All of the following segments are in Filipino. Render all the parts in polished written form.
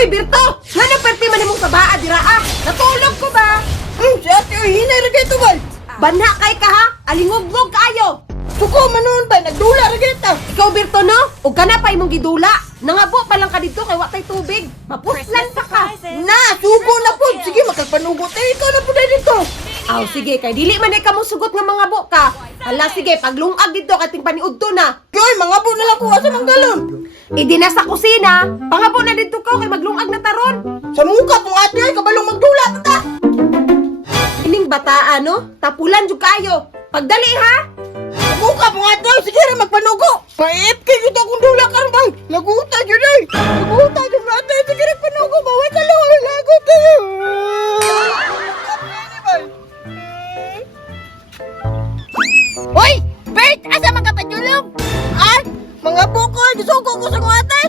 Hoy, Berto! Nga na perti man imong kabaa, dira ah! Natulog ko ba? Si ate, hinay rin kayo tubal. Banha kay ka ha? Alingog-ngog kaayo! Suko, manuon ba? Nagdula rin kayo. Ikaw, Berto, no? O ka na pa imong gidula. Nangabo pa lang ka dito kay watay tubig. Mapuslan pa ka. Na, suko na po. Sige, makagpanugot. Ikaw na po na dito. Aw, sige, kay dili man ay kamo sugot nga mga ka. Hala, sige, paglungag dito kating paniudto na. Kyoy, mga po na lang kuha sa manggalon. Idi na sa kusina, pangabo na dito ka kay maglungag na taron. Sa muka pong ate ay kabalong magdula pa ta. Ining bata, no? Tapulan jud kayo. Pagdali ha? Sa muka pong ate ay sige rin magpanugo. Maip kayo ito kung dula ka rin bang. Laguta yun ay. Laguta yun ate. Sige rin panugo. Bawal ka lang. Lagot kayo. Hoy! Bert! Asa magkapadulog? Ay, mga bukoy. Gisuko ko sa mga ate.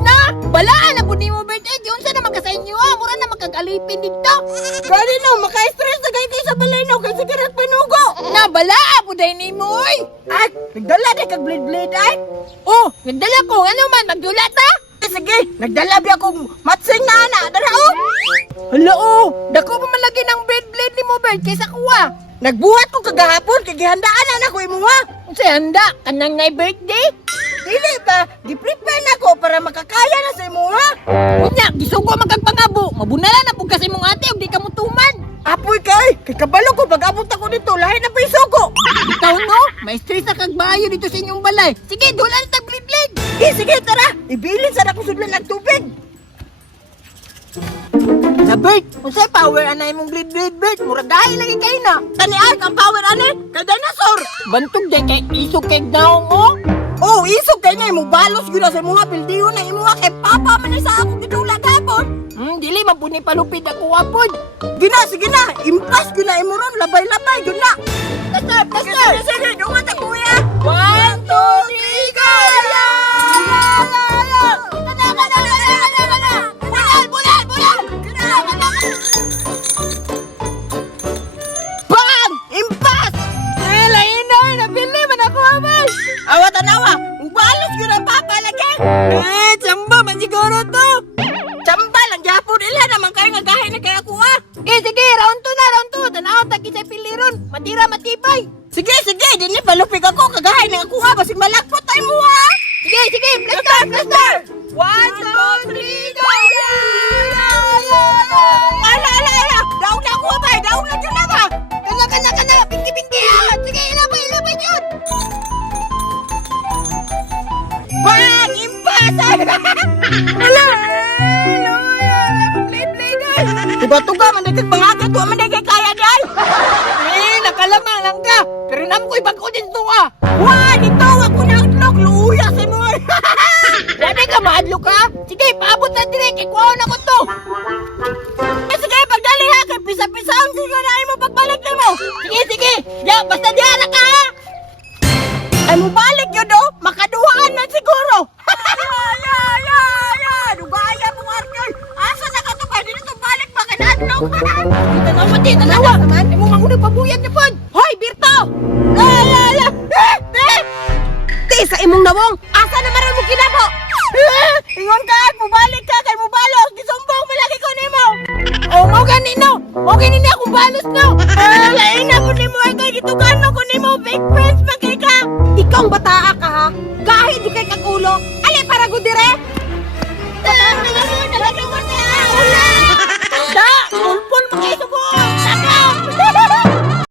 Na! Balaan na po ni mo, Bert! Eh, yun sa naman ka sa inyo, ah! Mura na magkagalipin dito! Gani no, maka-stress na kayo sa balay no. Kasi sige rin panugo. Na! Balaan po dahil ni mo, oy! Ay, nagdala din kag blade ay. Oh! Nagdala ko! Ano man? Magdulat, ha? Sige, nagdala biya akong matsing na ana. Dara o. Hala, oh! Dako pa man lagi ng blade ni mo, Bert, kaysa kuha! Nagbuhat ko kagahapon. Kaya gihandaan na ko imuha. Kasi handa! Kanang ngay birthday! Dili ba? Di-prepare na ko para makakaya na sa imuha. Unya! Gisugo magkagpangabo! Mabunalan na po kasi mong ate, hindi ka mutuman! Apoy kay, kay kabalo ko pag abot ako dito, lahi na pa isuko. Ikaw, no? May stress na kagbayo dito sa inyong balay! Sige, dulan sa blade! Sige, tara. Ibilin sa ako sudlan ng tubig. Na Bert, kung sa'y power anay mong blade, Bert, mura dahil lagi kayo na. Tani ay, ang power ane, kay dinosaur. Bantog din kay isok kay daong mo. Oh, isog kay na, mo balos yun na sa imuha, pildiyo na imuha, kay papa man na sa akong gitulad hapon. Dili man po ni palupid ako wapod. Gina, sige na, impas ko na imuron, labay-labay, yun na. Plaster! Sige, dungan ta kuya. 1, 2, 3, go! Bang! Impas! Inay! Nabili man ako, amay! Awat anawa, balos yun ang papa lagi. Tsamba man siguro to! Tsamba lang, Japon, ila naman kayo nga gahay na kaya kuha. Sige, round 2 na, round 2. Tanaw, tagi sa piliron. Matira, matibay. Sige, dini palupig ako, kagahay na kuha, basig malagpot tayo mo ha. Sige, plaster! 1, 2, 3, go! Ala, daog na kuha ba, daog na dyan na ba? Kana! Pinki! Sige, ilabay yun! Bang! Impas! Ala! Tuga-tuga, managkag pangagat, tuwa managkag kaya diyan. Nakalamang lang ka! Pero nam ko'y bago din to ah! Wah, dito, ako na ang luya sa mo. Dati ka maadlo ka? Sige, paabot na dire, kay kuhaw na ko to! Sige, pagdali ha, kay pisa-pisaan ko na mo pagbalik mo. Sige! Ya, basta diyan ka ha! Ay mo balik yun do, makaduhaan na siguro. Dugaya mo Arkel. Asa na ka to ba? Dito to balik pa kanadlok. Tanawa! Ay mo mangunang pabuyat na pod! Hoy, Berto! Ti sa imong nawong, asa na maran mo kinabo? Ingon ka, mubalik ka kay mubalos. Gisumbong mo lagi ko nimo. Oh, mo ganino! Okay nini akong balos no! Lain na po nimo ay kay gitugan mo ko nimo. Big friends magkay ka. Ikaw ang bataa ka ha? Kahit di kay kagulo, ali para gudire?